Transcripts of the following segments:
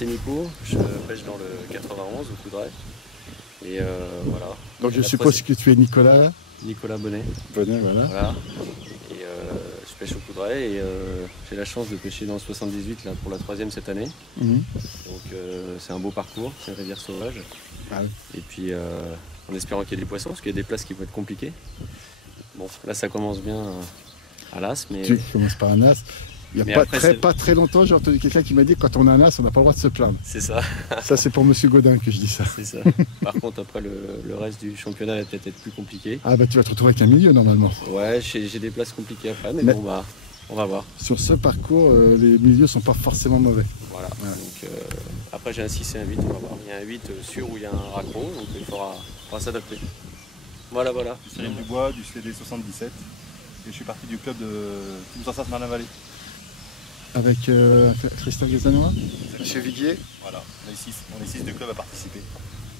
c'est Nico, je pêche dans le 91 au Coudray. Et voilà. Donc je suppose que tu es Nicolas. Nicolas Bonnet. Bonnet, voilà. Voilà. Et je pêche au Coudray et j'ai la chance de pêcher dans le 78 là, pour la 3e cette année. Donc c'est un beau parcours, c'est une rivière sauvage. Ah oui. Et puis en espérant qu'il y ait des poissons, parce qu'il y a des places qui vont être compliquées. Bon, là ça commence bien à l'as, mais... Tu commences par un as. Il n'y a pas très longtemps, j'ai entendu quelqu'un qui m'a dit que quand on a un as, on n'a pas le droit de se plaindre. C'est ça. Ça, c'est pour Monsieur Godin que je dis ça. C'est ça. Par contre, après, le reste du championnat va peut-être être plus compliqué. Ah bah tu vas te retrouver avec un milieu normalement. Ouais, j'ai des places compliquées après, mais bon, bah, on va voir. Sur ce parcours, les milieux sont pas forcément mauvais. Voilà. Ouais. Donc, après, j'ai un 6 et un 8, on va voir. Il y a un 8 sûr où il y a un raccro, donc il faudra s'adapter. Voilà, voilà. Je suis Cyril Dubois du CD 77 et je suis parti du club de Team Sansas Marne-la-Vallée. Avec Christophe Gazanois, Monsieur Viguier. Voilà, on est 6 du club à participer.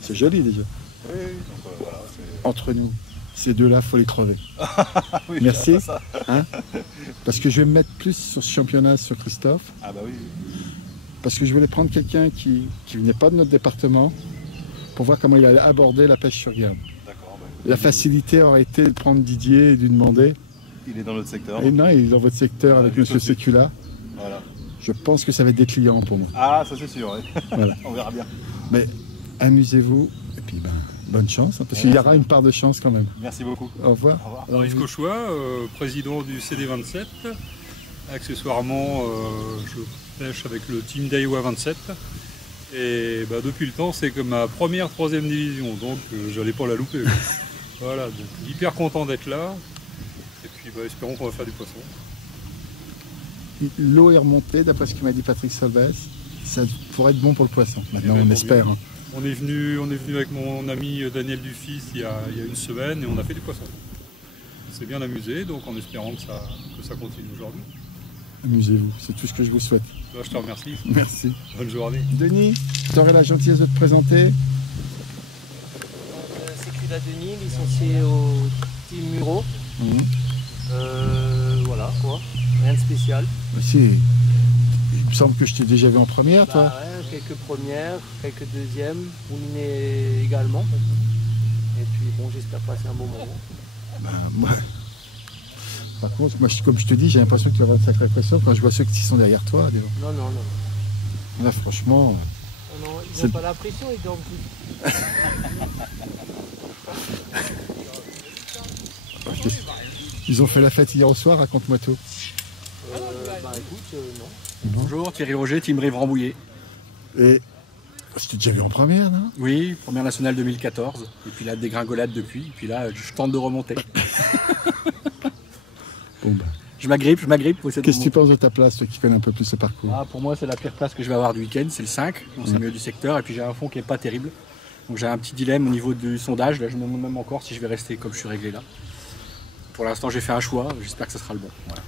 C'est joli déjà. Oui, donc voilà. Entre nous, ces deux-là, faut les crever. Oui, merci. Hein, parce que je vais me mettre plus sur ce championnat sur Christophe. Ah bah oui. Parce que je voulais prendre quelqu'un qui venait pas de notre département pour voir comment il allait aborder la pêche sur garde. D'accord. La facilité aurait été de prendre Didier et de lui demander. Il est dans notre secteur. Et non, il est dans votre secteur avec Monsieur Sécula. Voilà. Je pense que ça va être des clients pour moi. Ah, ça c'est sûr, oui. Voilà. On verra bien. Mais amusez-vous, et puis bonne chance, hein, parce qu'il y aura une part de chance quand même. Merci beaucoup. Au revoir. Au revoir. Alors Yves Cauchois, président du CD27. Accessoirement, je pêche avec le team Daiwa 27. Et bah, depuis le temps, c'est comme ma première 3e division, donc j'allais pas la louper. Voilà, donc hyper content d'être là. Et puis bah, espérons qu'on va faire du poisson. L'eau est remontée, d'après ce que m'a dit Patrick Solves, ça pourrait être bon pour le poisson. Maintenant, on espère. Hein. On est venu avec mon ami Daniel Dufils il y a une semaine et on a fait du poisson. On s'est bien amusé, donc en espérant que ça continue aujourd'hui. Amusez-vous, c'est tout ce que je vous souhaite. Bah, je te remercie. Merci. Bonne journée. Denis, tu aurais la gentillesse de te présenter. C'est Cuda Denis, licencié au team Muro. Voilà quoi, rien de spécial. Bah, si. Il me semble que je t'ai déjà vu en première, toi. Ouais, quelques premières, quelques deuxièmes, Moulinet également. Et puis bon, j'espère passer un bon moment. Moi, par contre, moi, comme je te dis, j'ai l'impression que tu auras une sacrée pression quand je vois ceux qui sont derrière toi. Non. Là, franchement... Non, ils n'ont pas la pression, ils dorment plus. Ils ont fait la fête hier au soir, raconte-moi tout. Écoute, non. Bonjour, Thierry Roger, Team Rive Rambouillet. Et je t'ai déjà vu en première, non? Oui, première nationale 2014. Et puis là, dégringolade depuis. Et puis là, je tente de remonter. Bon, je m'agrippe. Qu'est-ce que tu penses de ta place, toi qui connais un peu plus ce parcours? Pour moi, c'est la pire place que je vais avoir du week-end, c'est le 5. C'est le milieu du secteur. Et puis j'ai un fond qui n'est pas terrible. Donc j'ai un petit dilemme au niveau du sondage. Là, je me demande même encore si je vais rester comme je suis réglé là. Pour l'instant, j'ai fait un choix. J'espère que ce sera le bon. Voilà.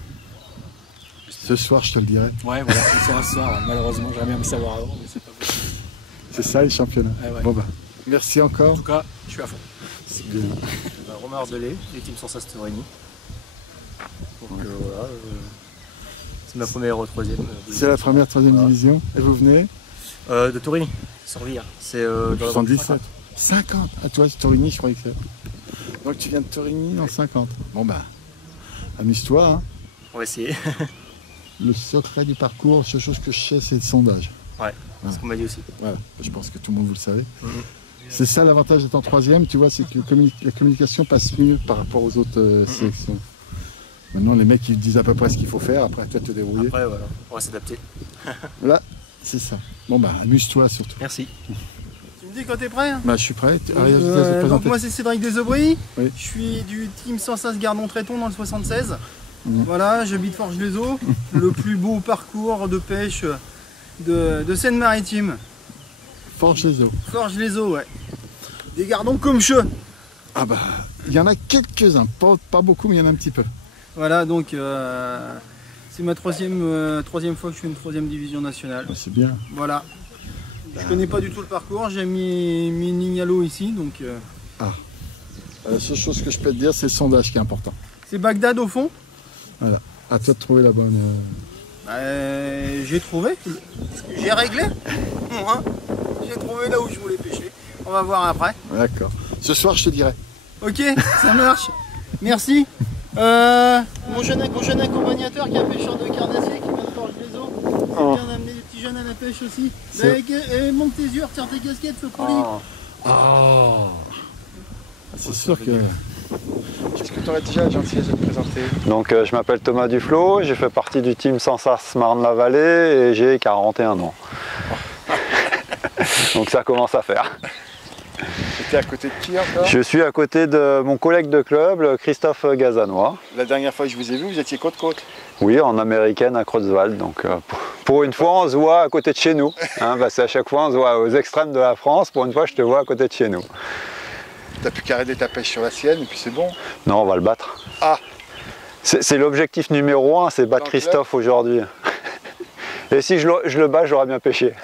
Ce soir, je te le dirai. Ouais, voilà, ce soir. Malheureusement, j'aimerais bien me savoir avant, mais c'est pas possible. C'est ça, les championnats. Ouais. Bon, merci encore. En tout cas, je suis à fond. C'est bien. Romain Ardelais, les teams Sansas Torigny. Donc voilà, c'est ma première 3e. C'est la première 3e division. Et vous venez de Torigny, Sorvilla. C'est dans 77. 50. À toi, c'est Torigny, je croyais que c'est. Donc tu viens de Torigny dans 50. Bon amuse-toi. Hein. On va essayer. Le secret du parcours, la seule chose que je sais, c'est le sondage. Ouais, c'est ce qu'on m'a dit aussi. Voilà, je pense que tout le monde vous le savez. C'est ça l'avantage d'être en 3e, tu vois, c'est que la communication passe mieux par rapport aux autres sélections. Maintenant, les mecs, ils disent à peu près ce qu'il faut faire, après, toi, te débrouiller. Après, voilà, on va s'adapter. Voilà, c'est ça. Bon, amuse-toi surtout. Merci. Tu me dis quand t'es prêt hein? Je suis prêt. Donc moi, c'est Cédric Desaubry. Oui. Je suis du team Sansas Gardon-Tréton dans le 76. Voilà, j'habite Forges-les-Eaux, le plus beau parcours de pêche de Seine-Maritime. Forges-les-Eaux. Forges-les-Eaux, ouais. Des gardons comme cheux. Il y en a quelques-uns, pas beaucoup, mais il y en a un petit peu. Voilà, donc c'est ma troisième fois que je fais une 3e division nationale. C'est bien. Voilà. Je connais pas du tout le parcours, j'ai mis une ligne à l'eau ici, donc... La seule chose que je peux te dire, c'est le sondage qui est important. C'est Bagdad au fond. Voilà, à toi de trouver la bonne... J'ai trouvé, j'ai réglé. Moi, j'ai trouvé là où je voulais pêcher. On va voir après. D'accord. Ce soir, je te dirai. Ok, ça marche. Merci. Mon jeune accompagnateur qui est un pêcheur de carnassier qui vient de Forges les Eaux. Oh. Qui vient d'amener des petits jeunes à la pêche aussi. Monte tes yeux, retire tes casquettes, fais poli. C'est sûr que... Est-ce que tu aurais déjà la gentillesse de te présenter? Donc je m'appelle Thomas Duflo, j'ai fait partie du team Sansas Marne-la-Vallée et j'ai 41 ans. Donc ça commence à faire. Tu es à côté de qui encore? Je suis à côté de mon collègue de club, Christophe Gazanois. La dernière fois que je vous ai vu, vous étiez côte-côte. Oui, en américaine à Creutzwald. Donc pour une fois, on se voit à côté de chez nous. Hein, parce qu'à chaque fois, on se voit aux extrêmes de la France. Pour une fois, je te vois à côté de chez nous. T'as plus qu'à arrêter ta pêche sur la sienne et puis c'est bon. Non, on va le battre. Ah. C'est l'objectif numéro 1, c'est battre Christophe aujourd'hui. Et si je le bats, j'aurai bien pêché.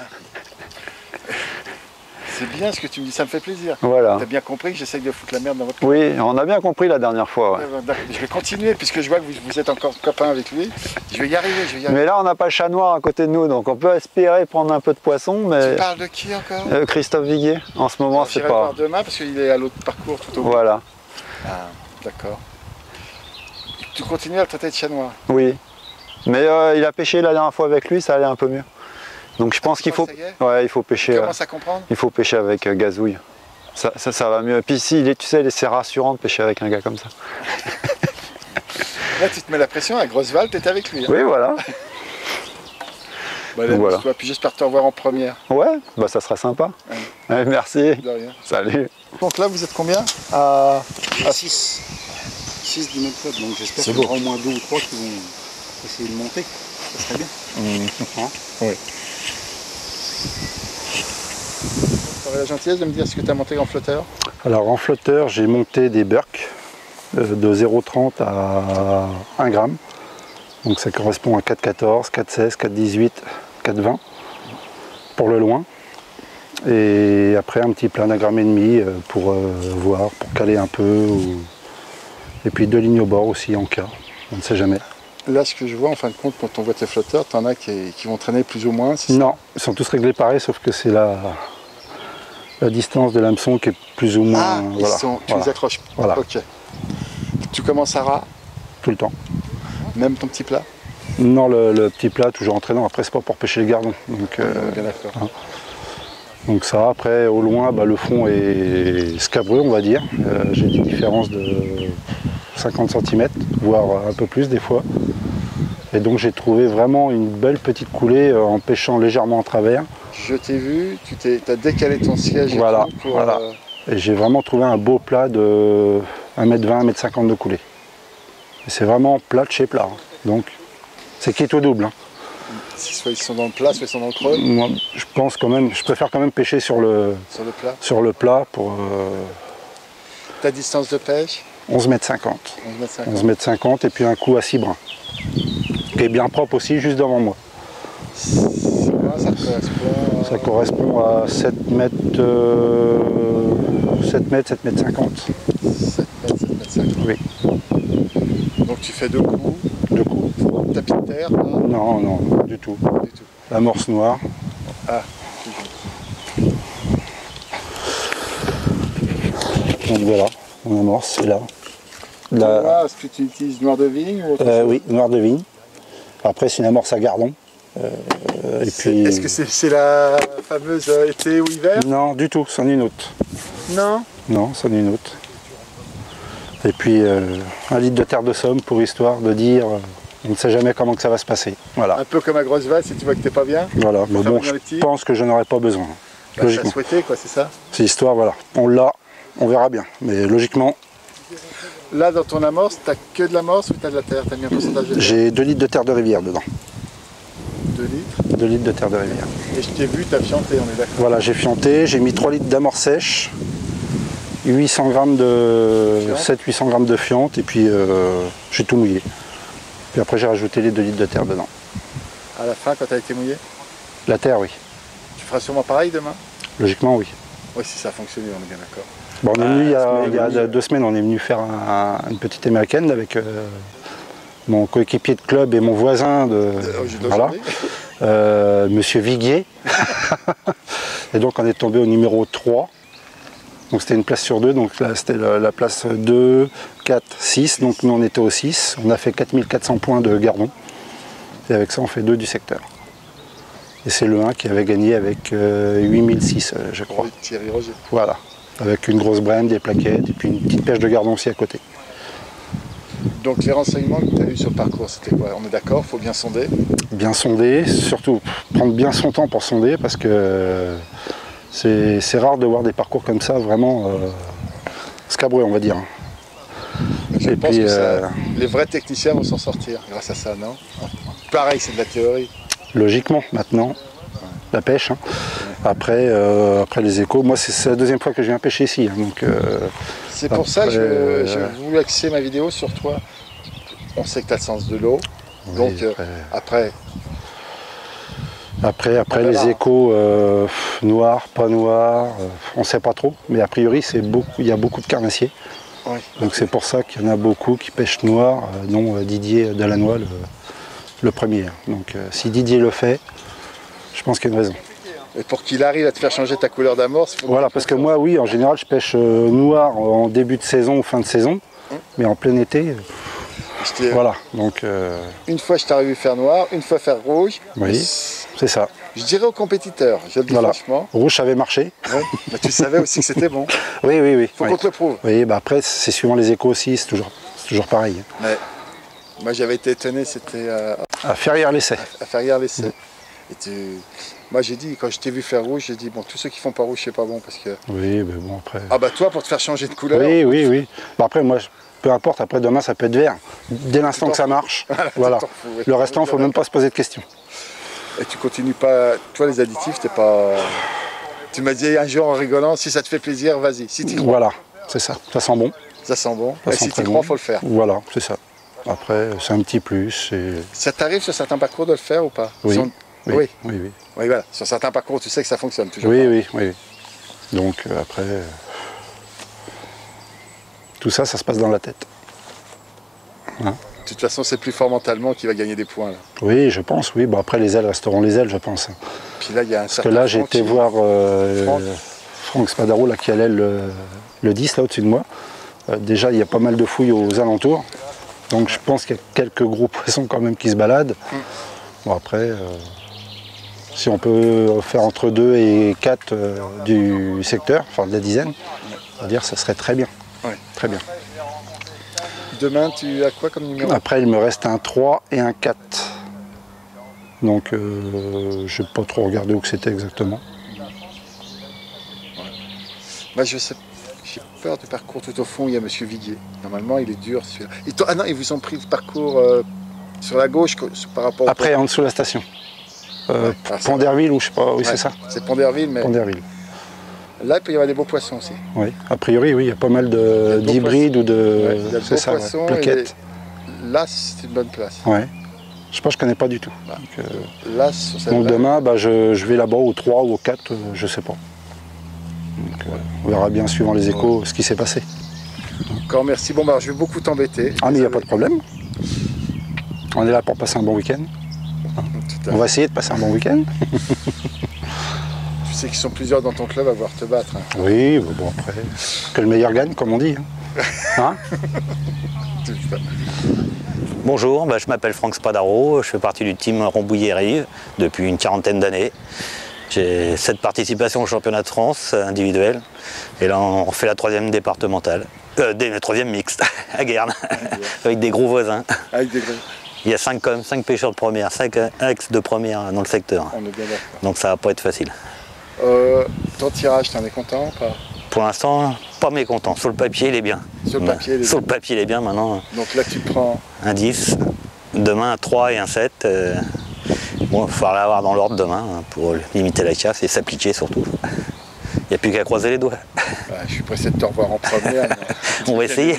C'est bien ce que tu me dis, ça me fait plaisir. Voilà. T'as bien compris que j'essaye de foutre la merde dans votre... Oui, on a bien compris la dernière fois. Ouais. Je vais continuer puisque je vois que vous êtes encore copains avec lui. Je vais y arriver, Mais là, on n'a pas le chat noir à côté de nous, donc on peut espérer prendre un peu de poisson. Mais... Tu parles de qui encore? Christophe Viguier. En ce moment, c'est pas... voir demain parce qu'il est à l'autre parcours tout au bout. Voilà. Ah, d'accord. Tu continues à le traiter de chat noir? Oui. Mais il a pêché la dernière fois avec lui, ça allait un peu mieux. Donc je pense qu'il faut, il faut pêcher. Tu commences à comprendre? Il faut pêcher avec gazouille. Ça va mieux. Et puis ici, tu sais, c'est rassurant de pêcher avec un gars comme ça. Là, tu te mets la pression. À Grossval, tu étais avec lui. Hein. Oui, voilà. Bah, là, voilà. Puis j'espère te revoir en première. Ouais, bah ça sera sympa. Ouais. Ouais, merci. De rien. Salut. Donc là, vous êtes combien? À 6. 6 du même club. Donc j'espère qu'il y aura au moins 2 ou 3 qui vont essayer de monter. Ça serait bien. Oui. Tu aurais la gentillesse de me dire ce que tu as monté en flotteur? Alors en flotteur, j'ai monté des Burk de 0,30 à 1 gramme. Donc ça correspond à 4,14, 4,16, 4,18, 4,20 pour le loin. Et après un petit plat d'1,5 gramme pour voir, pour caler un peu. Et puis 2 lignes au bord aussi en cas, on ne sait jamais. Là, ce que je vois, en fin de compte, quand on voit tes flotteurs, tu en as qui vont traîner plus ou moins? Non, ils sont tous réglés pareil, sauf que c'est la distance de l'hameçon qui est plus ou moins... Ah, voilà, tu les accroches. Voilà. Ok. Tu commences à ras? Tout le temps. Même ton petit plat? Non, le petit plat, toujours entraînant. Après, c'est pas pour pêcher le gardon. Donc, bien d'accord. Hein. Donc ça, après, au loin, le fond est scabreux, on va dire. J'ai des différences de 50 cm, voire un peu plus des fois. Et donc j'ai trouvé vraiment une belle petite coulée en pêchant légèrement en travers. Je t'ai vu, tu as décalé ton siège. Voilà, et tout pour, voilà. Et j'ai vraiment trouvé un beau plat de 1,20 m, 1,50 m de coulée. Et c'est vraiment plat de chez plat. Hein. Donc c'est quitte au double. Hein. Soit ils sont dans le plat, soit ils sont dans le creux. Moi, je pense quand même, je préfère quand même pêcher sur le plat pour... Ta distance de pêche? 11,50 m. 11,50 m et puis un coup à 6 brins. Qui est bien propre aussi, juste devant moi. Ça correspond à 7 mètres, 7 mètres, 7 mètres 50. 7 mètres, 7 mètres 50. Oui. Donc tu fais 2 coups? 2 coups. Tapis de terre? Non, non, pas du tout. L'amorce noire. Ah. Donc voilà, mon amorce, c'est là. Est-ce que tu utilises noir de vigne ou autre chose? Oui, noir de vigne. Après, c'est une amorce à gardon. Est-ce que c'est la fameuse été ou hiver? Non, du tout, c'en est une autre. Non? Non, c'en est une autre. Et puis, 1 litre de terre de Somme pour histoire de dire, on ne sait jamais comment que ça va se passer. Voilà. Un peu comme à Grossval, si tu vois que t'es pas bien. Voilà, mais bon, je pense que je n'aurai pas besoin. Bah, logiquement. Souhaité, quoi, c'est ça? C'est histoire, voilà. On l'a, on verra bien. Mais logiquement... Là, dans ton amorce, t'as que de l'amorce ou t'as de la terre? T'as mis un pourcentage de terre? J'ai 2 litres de terre de rivière dedans. 2 litres? 2 litres de terre de rivière. Et je t'ai vu, t'as fianté, on est d'accord? Voilà, j'ai fianté, j'ai mis 3 litres d'amorce sèche, 800 grammes de 700-800 grammes de fiente et puis j'ai tout mouillé. Puis après j'ai rajouté les 2 litres de terre dedans. À la fin, quand t'as été mouillé? La terre, oui. Tu feras sûrement pareil demain? Logiquement, oui. Oui, si ça a fonctionné, on est bien d'accord. Bon, on est venu il y a 2 semaines, on est venu faire une petite américaine avec mon coéquipier de club et mon voisin de voilà, Monsieur Viguier. Et donc on est tombé au numéro 3. Donc c'était une place sur 2, donc là c'était la place 2, 4, 6. Donc nous on était au 6. On a fait 4400 points de Gardon. Et avec ça on fait 2 du secteur. Et c'est le 1 qui avait gagné avec 8006 je crois. Oui, Thierry Roger. Voilà. Avec une grosse brème, des plaquettes et puis une petite pêche de Gardon aussi à côté. Donc les renseignements que tu as eu sur le parcours, c'était quoi? On est d'accord, il faut bien sonder? Bien sonder, surtout prendre bien son temps pour sonder parce que c'est rare de voir des parcours comme ça vraiment scabreux on va dire. Je pense que les vrais techniciens vont s'en sortir grâce à ça, non? Pareil, c'est de la théorie. Logiquement maintenant, la pêche. Hein. Après les échos, moi c'est la deuxième fois que je viens pêcher ici. Hein, donc, c'est pour ça que j'ai voulu axer ma vidéo sur toi. On sait que tu as le sens de l'eau. Oui, donc après les échos noirs, pas noirs, on ne sait pas trop. Mais a priori il y a beaucoup de carnassiers. Oui. Donc c'est pour ça qu'il y en a beaucoup qui pêchent noir, dont Didier Delannoy le premier. Donc si Didier le fait, je pense qu'il y a une raison. Et pour qu'il arrive à te faire changer ta couleur d'amorce, voilà, parce que moi, oui, en général, je pêche noir en début de saison ou fin de saison, mais en plein été, voilà. Donc, une fois, je t'aurais vu faire noir, une fois faire rouge. Oui, c'est ça. Je dirais aux compétiteurs, je le dis franchement. Rouge, ça avait marché. Ouais, mais tu savais aussi que c'était bon. Oui, oui, oui. Faut qu'on te le prouve. Oui, bah après, c'est suivant les échos aussi, c'est toujours pareil. Mais, moi, j'avais été étonné, c'était à Ferrières-l'Essai. À Ferrières-l'Essai. Moi j'ai dit, quand je t'ai vu faire rouge, j'ai dit bon, tous ceux qui font pas rouge c'est pas bon parce que. Oui, mais bon après. Ah bah toi pour te faire changer de couleur. Oui, oui, oui. Bah après moi, peu importe, après demain ça peut être vert. Dès l'instant que ça marche, voilà. Le restant, faut même pas se poser de questions. Et tu continues pas, toi les additifs, t'es pas. Tu m'as dit un jour en rigolant, si ça te fait plaisir, vas-y. Si tu crois. Voilà, c'est ça. Ça sent bon. Ça sent bon. Ça et sent si tu crois, faut le faire. Voilà, c'est ça. Après, c'est un petit plus. Ça t'arrive sur certains parcours de le faire ou pas? Oui. Oui. Oui, oui, oui. Oui, voilà. Sur certains parcours, tu sais que ça fonctionne toujours. Oui, oui, oui, oui. Donc après, tout ça, ça se passe dans la tête. Hein? De toute façon, c'est plus fort mentalement qui va gagner des points. Là. Oui, je pense, oui. Bon, après, les ailes resteront les ailes, je pense. Puis là, il y a un Parce que là, j'ai été voir Franck Spadaro, là, qui allait le 10, là, au-dessus de moi. Déjà, il y a pas mal de fouilles aux alentours. Donc, je pense qu'il y a quelques gros poissons quand même qui se baladent. Bon, après, si on peut faire entre 2 et 4 du secteur, enfin de la dizaine, on va dire ça serait très bien. Oui. Très bien. Demain, tu as quoi comme numéro? Après, il me reste un 3 et un 4. Donc, je n'ai pas trop regardé où c'était exactement. Ouais. Moi, je sais, j'ai peur du parcours tout au fond où il y a Monsieur Viguier. Normalement, il est dur celui-là. Ah non, ils vous ont pris le parcours sur la gauche par rapport. Après, en dessous de la station. Ponderville ou je sais pas, oui, c'est ça. C'est Ponderville, mais. Ponderville. Là, il peut y avoir des beaux poissons aussi. Oui, a priori, oui, il y a pas mal d'hybrides ou de. Ouais, c'est ça, plaquettes. Là, c'est une bonne place. Ouais. Je sais pas, je connais pas du tout. Là, sur cette donc demain, bah, je vais là-bas au 3 ou au 4, je sais pas. Donc, on verra bien suivant les échos ce qui s'est passé. Encore merci. Bon, bah, je vais beaucoup t'embêter. Ah, mais il n'y a pas de problème. On est là pour passer un bon week-end. On va essayer de passer un bon week-end. Tu sais qu'ils sont plusieurs dans ton club à voir te battre. Hein. Oui, bon après, que le meilleur gagne, comme on dit. Hein. Bonjour, je m'appelle Franck Spadaro, je fais partie du team Rambouillet-Rive depuis une 40aine d'années. J'ai 7 participations au championnat de France individuel et là on fait la 3e départementale, la 3e mixte à Guernes, avec des gros voisins. Avec des gros. Il y a 5 pêcheurs de première, 5 axes de première dans le secteur. On est bien d'accord. Donc ça va pas être facile. Ton tirage, t'en es content ou pas? Pour l'instant, pas mécontent. Sur le papier, il est bien. Sur le papier, il est Sur le papier, il est bien maintenant. Donc là, tu prends un 10, demain un 3 et un 7. Bon, il faudra l'avoir dans l'ordre demain pour limiter la casse et s'appliquer surtout. Il n'y a plus qu'à croiser les doigts. Je suis pressé de te revoir en première. On va essayer.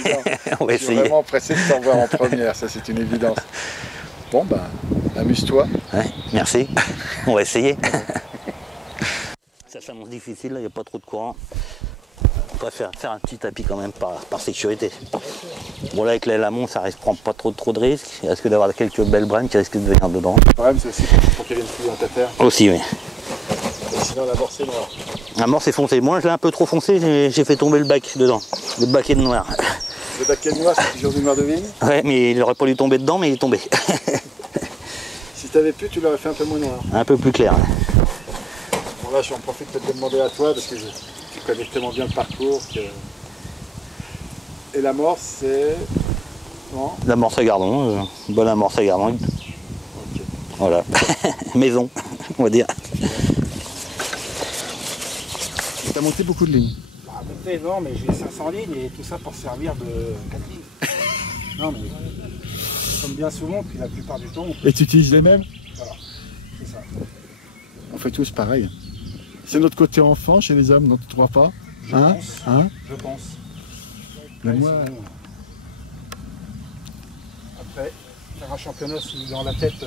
Je suis vraiment pressé de te revoir en première, ça c'est une évidence. Bon, amuse-toi. Ouais, merci. On va essayer. Ça s'annonce difficile, il n'y a pas trop de courant. préfère faire un petit tapis quand même par sécurité. Bon là avec l'aile amont ça prend pas trop de risques, il risque d'avoir quelques belles brèmes qui risquent de venir dedans. Le problème c'est aussi pour qu'il y ait une fouille dans ta terre. Aussi oui. Et sinon la morse est noire. La morse est foncée, moi je l'ai un peu trop foncé, j'ai fait tomber le bac dedans, le bac est de noir. Le bac est noir, c'est toujours du noir de vigne? Ouais mais il aurait pas dû tomber dedans mais il est tombé. Si tu avais pu, tu l'aurais fait un peu moins noir. Un peu plus clair. Bon là j'en profite de te demander à toi parce que tu connais tellement bien le parcours que... Et l'amorce c'est... Non. L'amorce à gardon, bonne amorce à gardon. Okay. Voilà, maison, on va dire. Tu as monté beaucoup de lignes? Bah, monté non, mais j'ai 500 lignes et tout ça pour servir de 4 lignes. Non mais, comme bien souvent, puis la plupart du temps... Et tu utilises les mêmes? Voilà, c'est ça. On fait tous pareil. C'est notre côté enfant chez les hommes, non, tu ne trouves pas? Je pense. Hein? Je pense. Mais ouais, moi... sinon, après, faire un championnat dans la tête...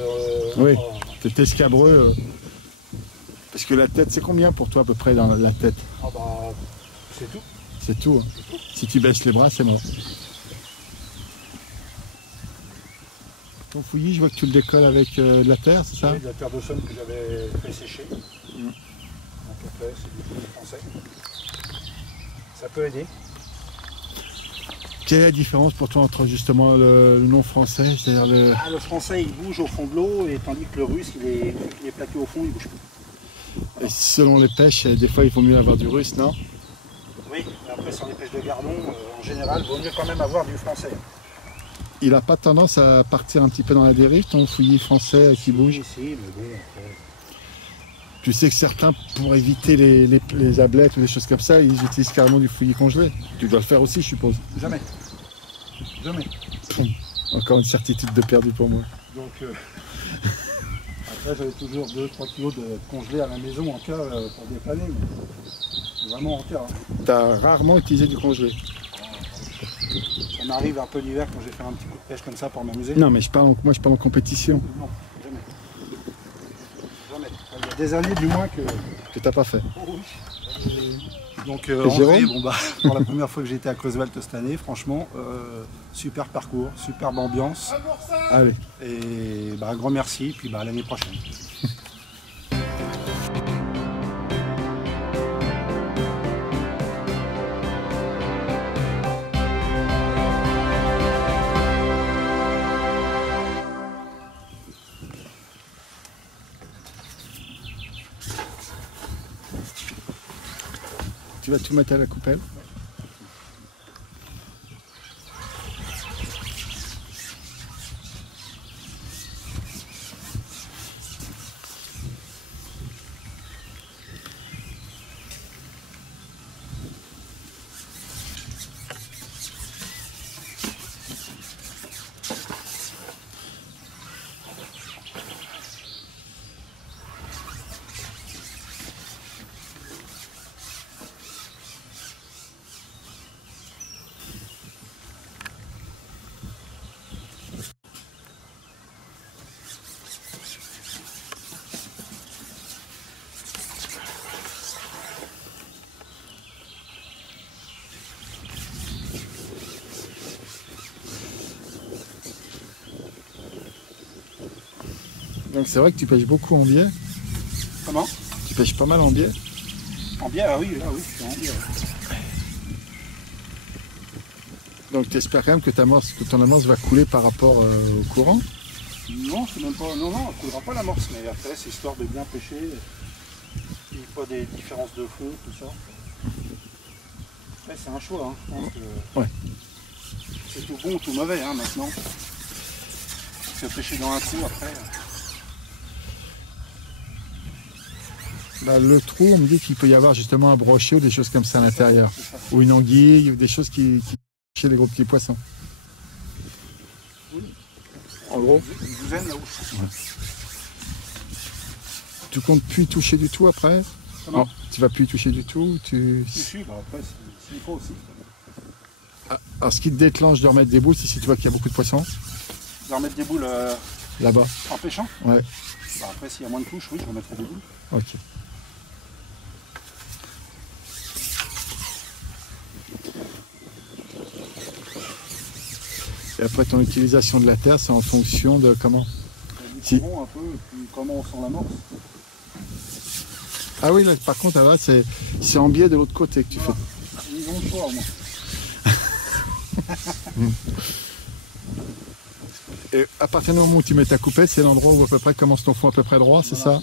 oui, t'es escabreux. Parce que la tête, c'est combien pour toi à peu près dans la tête? Ah bah, c'est tout. C'est tout, hein. C'est tout. Si tu baisses les bras, c'est mort. Ton fouillis, je vois que tu le décolles avec de la terre, c'est ça? Oui, de la terre de somme que j'avais fait sécher. Donc après, c'est du fouillis français. Ça peut aider. Quelle est la différence pour toi entre justement le nom français, c'est-à-dire le... Ah, le français, il bouge au fond de l'eau, et tandis que le russe, il est plaqué au fond, il bouge plus. Et selon les pêches, des fois, il vaut mieux avoir du russe, non? Oui, mais après, sur les pêches de gardon, en général, il vaut mieux quand même avoir du français. Il n'a pas tendance à partir un petit peu dans la dérive, ton fouillis français qui bouge? Si, mais bon, après... Tu sais que certains, pour éviter les ablettes ou des choses comme ça, ils utilisent carrément du fouillis congelé. Tu dois le faire aussi, je suppose. Jamais. Jamais. Encore une certitude de perdu pour moi. Donc, après, j'avais toujours 2-3 kilos de congelé à la maison en cas pour dépanner. Mais vraiment en cas. Hein. Tu as rarement utilisé du congelé? Ça m'arrive un peu l'hiver quand j'ai fait un petit coup de pêche comme ça pour m'amuser. Non, mais moi je parle en compétition. Non, jamais. Jamais. Il y a des années du moins que tu n'as pas fait. Oh, oui. Donc André, bon, bah, pour la première fois que j'étais à Creusevalt cette année, franchement, super parcours, superbe ambiance. Allez. Et bah, un grand merci, puis bah, à l'année prochaine. Tu vas tout mettre à la coupelle? Donc c'est vrai que tu pêches beaucoup en biais. Comment? Tu pêches pas mal en biais. En biais, ah oui, là oui, je suis en biais. Donc tu espères quand même que ton amorce va couler par rapport au courant? Non, c'est même pas. Non, non, on ne coulera pas l'amorce, mais après c'est histoire de bien pêcher. Il n'y a pas des différences de fond, tout ça. Après c'est un choix, hein. Je pense que ouais. C'est tout bon ou tout mauvais hein, maintenant. Se pêcher dans un trou après. Bah, le trou, on me dit qu'il peut y avoir justement un brochet ou des choses comme ça à l'intérieur. Ou une anguille, ou des choses qui chez les gros petits poissons. Oui. En gros. Une douzaine là-haut. Ouais. Tu comptes plus y toucher du tout après? Comment? Tu vas plus y toucher du tout? Si, bah après, s'il faut aussi. Alors ce qui te déclenche de remettre des boules, c'est si tu vois qu'il y a beaucoup de poissons? De remettre des boules là-bas? En pêchant? Ouais. Bah après, s'il y a moins de touches, oui, je remettrai des boules. Ok. Et après, ton utilisation de la terre, c'est en fonction de comment? Si. Un peu, comment on sent l'amorce. Ah oui, là, par contre, là, c'est en biais de l'autre côté que tu fais. Ils ont le choix, moi. Et à partir du moment où tu mets ta coupette, c'est l'endroit où à peu près commence ton fond à peu près droit, c'est ça?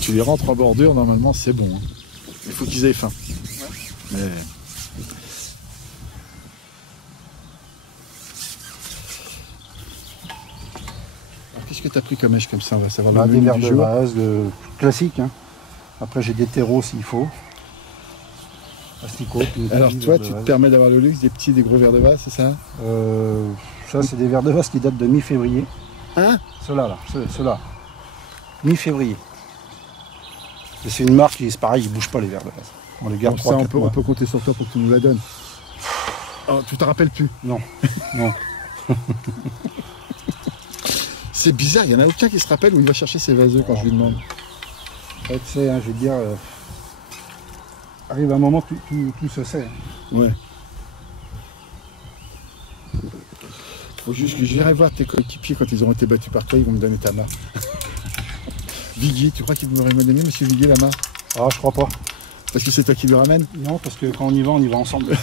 Tu les rentres en bordure, normalement c'est bon. Hein. Il faut qu'ils aient faim. Ouais. Mais... qu'est-ce que tu as pris comme èche comme ça? On va savoir le des menu verres du de jour. vase, classique. Hein. Après j'ai des terreaux s'il faut. Asticots. Alors toi, tu te permets d'avoir le luxe des petits, des gros verres de vase, c'est ça? Ça c'est des verres de vase qui datent de mi-février. Hein? Ceux-là, là, ceux-là. Mi-février. C'est une marque qui, c'est pareil, ils ne bougent pas les verres de vase. On les garde 3-4 mois. On peut compter sur toi pour que tu nous la donnes. Oh, tu te rappelles plus? Non. Non. C'est bizarre, il n'y en a aucun qui se rappelle où il va chercher ses vaseux quand je lui demande. Ouais, tu sais, hein, je veux dire, arrive un moment, tout se sait. Ouais. Faut juste que j'irai voir tes coéquipiers quand ils auront été battus par toi, ils vont me donner ta main. Viguier, tu crois qu'il m'aurait donné, monsieur Viguier, la main? Ah, je crois pas. Parce que c'est toi qui le ramène? Non, parce que quand on y va ensemble.